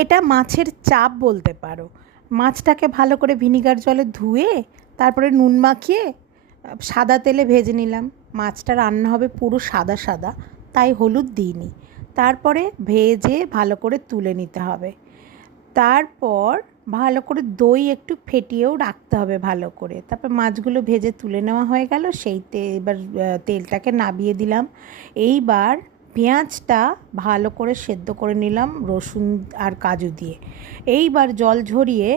এটা মাছের চাপ বলতে পারো। মাছটাকে ভালো করে ভিনিগার জলে ধুয়ে তারপরে নুন মাখিয়ে সাদা তেলে ভেজে নিলাম। মাছটা রান্না হবে পুরো সাদা সাদা, তাই হলুদ দিইনি। তারপরে ভেজে ভালো করে তুলে নিতে হবে। তারপর ভালো করে দই একটু ফেটিয়েও রাখতে হবে ভালো করে। তারপর মাছগুলো ভেজে তুলে নেওয়া হয়ে গেল। এবার তেলটাকে নামিয়ে দিলাম। এইবার পেঁয়াজটা ভালো করে সেদ্ধ করে নিলাম রসুন আর কাজু দিয়ে। এইবার জল ঝরিয়ে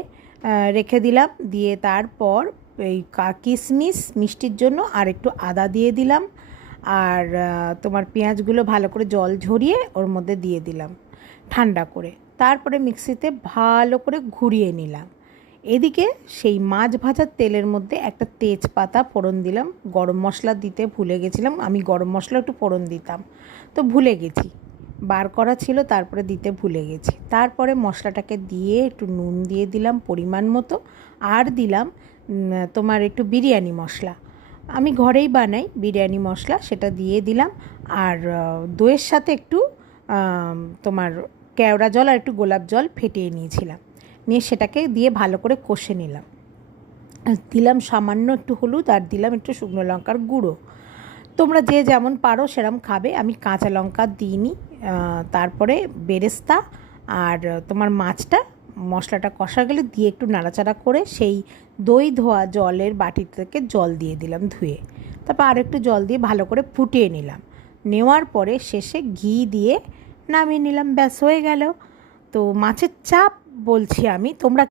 রেখে দিলাম। দিয়ে তারপর এই কিশমিশ মিষ্টির জন্য আর একটু আদা দিয়ে দিলাম। আর তোমার পেঁয়াজগুলো ভালো করে জল ঝরিয়ে ওর মধ্যে দিয়ে দিলাম ঠান্ডা করে। তারপরে মিক্সিতে ভালো করে ঘুরিয়ে নিলাম। এদিকে সেই মাছ ভাজার তেলের মধ্যে একটা তেজপাতা ফোড়ন দিলাম। গরম মশলা দিতে ভুলে গেছিলাম, আমি গরম মশলা একটু ফোড়ন দিতাম, তো ভুলে গেছি, বার করা ছিল, তারপরে দিতে ভুলে গেছি। তারপরে মশলাটাকে দিয়ে একটু নুন দিয়ে দিলাম পরিমাণ মতো, আর দিলাম তোমার একটু বিরিয়ানি মশলা, আমি ঘরেই বানাই বিরিয়ানি মশলা, সেটা দিয়ে দিলাম। আর দইয়ের সাথে একটু তোমার কেওড়া জল আর একটু গোলাপ জল ফেটিয়ে নিয়েছিলাম, নিয়ে সেটাকে দিয়ে ভালো করে কষে নিলাম। দিলাম সামান্য একটু হলুদ আর দিলাম একটু শুকনো লঙ্কার গুঁড়ো। তোমরা যে যেমন পারো সেরকম খাবে, আমি কাঁচা লঙ্কা দিইনি। তারপরে বেরেস্তা আর তোমার মাছটা মশলাটা কষা গেলে দিয়ে একটু নাড়াচাড়া করে সেই দই ধোয়া জলের বাটি থেকে জল দিয়ে দিলাম ধুয়ে। তারপর আর একটু জল দিয়ে ভালো করে ফুটিয়ে নিলাম। নেওয়ার পরে শেষে ঘি দিয়ে নামিয়ে নিলাম, ব্যাস হয়ে গেল। তো মাছের চাপ বলছি আমি, তোমরা